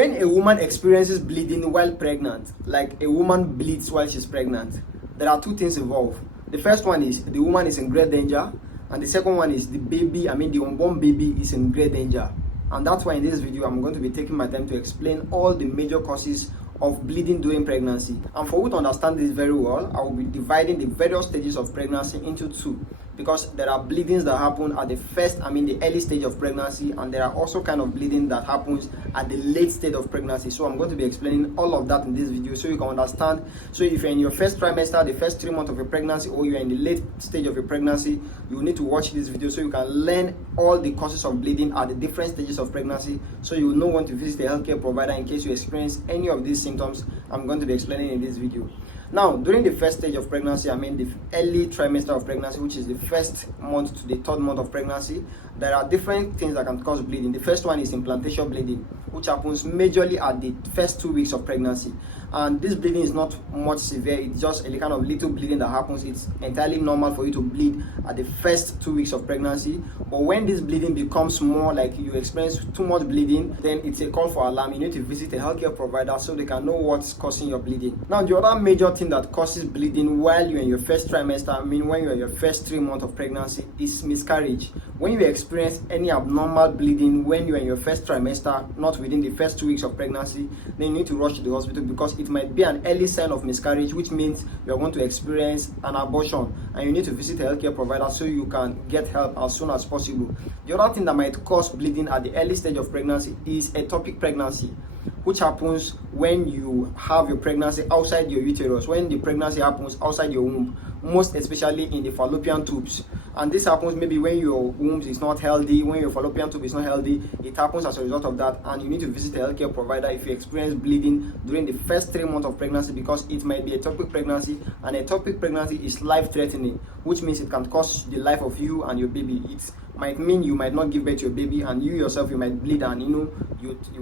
When a woman experiences bleeding while pregnant, like a woman bleeds while she's pregnant, there are two things involved. The first one is the woman is in great danger, and the second one is the unborn baby is in great danger. And that's why in this video I'm going to be taking my time to explain all the major causes of bleeding during pregnancy. And for you to understand this very well, I will be dividing the various stages of pregnancy into two, because there are bleedings that happen at the early stage of pregnancy, and there are also kind of bleeding that happens at the late stage of pregnancy. So I'm going to be explaining all of that in this video so you can understand. So if you're in your first trimester, the first 3 months of your pregnancy, or you're in the late stage of your pregnancy, you need to watch this video so you can learn all the causes of bleeding at the different stages of pregnancy, so you will know when to visit a healthcare provider in case you experience any of these symptoms I'm going to be explaining in this video. Now, during the first stage of pregnancy, the early trimester of pregnancy, which is the first month to the 3rd month of pregnancy, there are different things that can cause bleeding. The first one is implantation bleeding, which happens majorly at the first 2 weeks of pregnancy. And this bleeding is not much severe, it's just a kind of little bleeding that happens. It's entirely normal for you to bleed at the first 2 weeks of pregnancy. But when this bleeding becomes more like you experience too much bleeding, then it's a call for alarm. You need to visit a healthcare provider so they can know what's causing your bleeding. Now, the other major thing that causes bleeding while you're in your first trimester, when you're in your first 3 months of pregnancy, is miscarriage. When you experience any abnormal bleeding when you're in your first trimester, not within the first 2 weeks of pregnancy, then you need to rush to the hospital, because it might be an early sign of miscarriage, which means you're going to experience an abortion, and you need to visit a healthcare provider so you can get help as soon as possible. The other thing that might cause bleeding at the early stage of pregnancy is ectopic pregnancy, which happens when you have your pregnancy outside your uterus, when the pregnancy happens outside your womb, most especially in the fallopian tubes. And this happens maybe when your womb is not healthy, when your fallopian tube is not healthy. It happens as a result of that, and you need to visit a healthcare provider if you experience bleeding during the first 3 months of pregnancy, because it might be ectopic pregnancy, and ectopic pregnancy is life-threatening, which means it can cost the life of you and your baby. It might mean you might not give birth to your baby, and you yourself, you might bleed, and you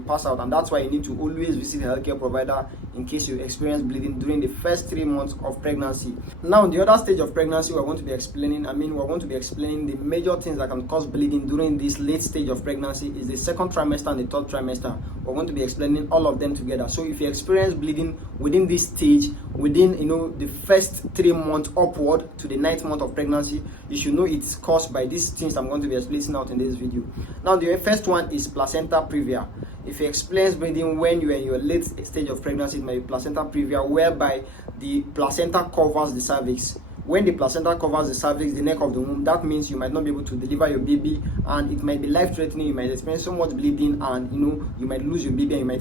pass out. And that's why you need to always visit a healthcare provider in case you experience bleeding during the first 3 months of pregnancy. Now, the other stage of pregnancy we're going to be explaining, the major things that can cause bleeding during this late stage of pregnancy is the 2nd trimester and the 3rd trimester. We're going to be explaining all of them together. So if you experience bleeding within this stage, within the first 3 months upward to the 9th month of pregnancy, you should know it's caused by these things I'm going to be explaining out in this video. Now, the first one is placenta previa. If you experience bleeding when you are in your late stage of pregnancy, it may be placenta previa, whereby the placenta covers the cervix. When the placenta covers the cervix, the neck of the womb, that means you might not be able to deliver your baby, and it might be life-threatening. You might experience so much bleeding, and you might lose your baby, and you might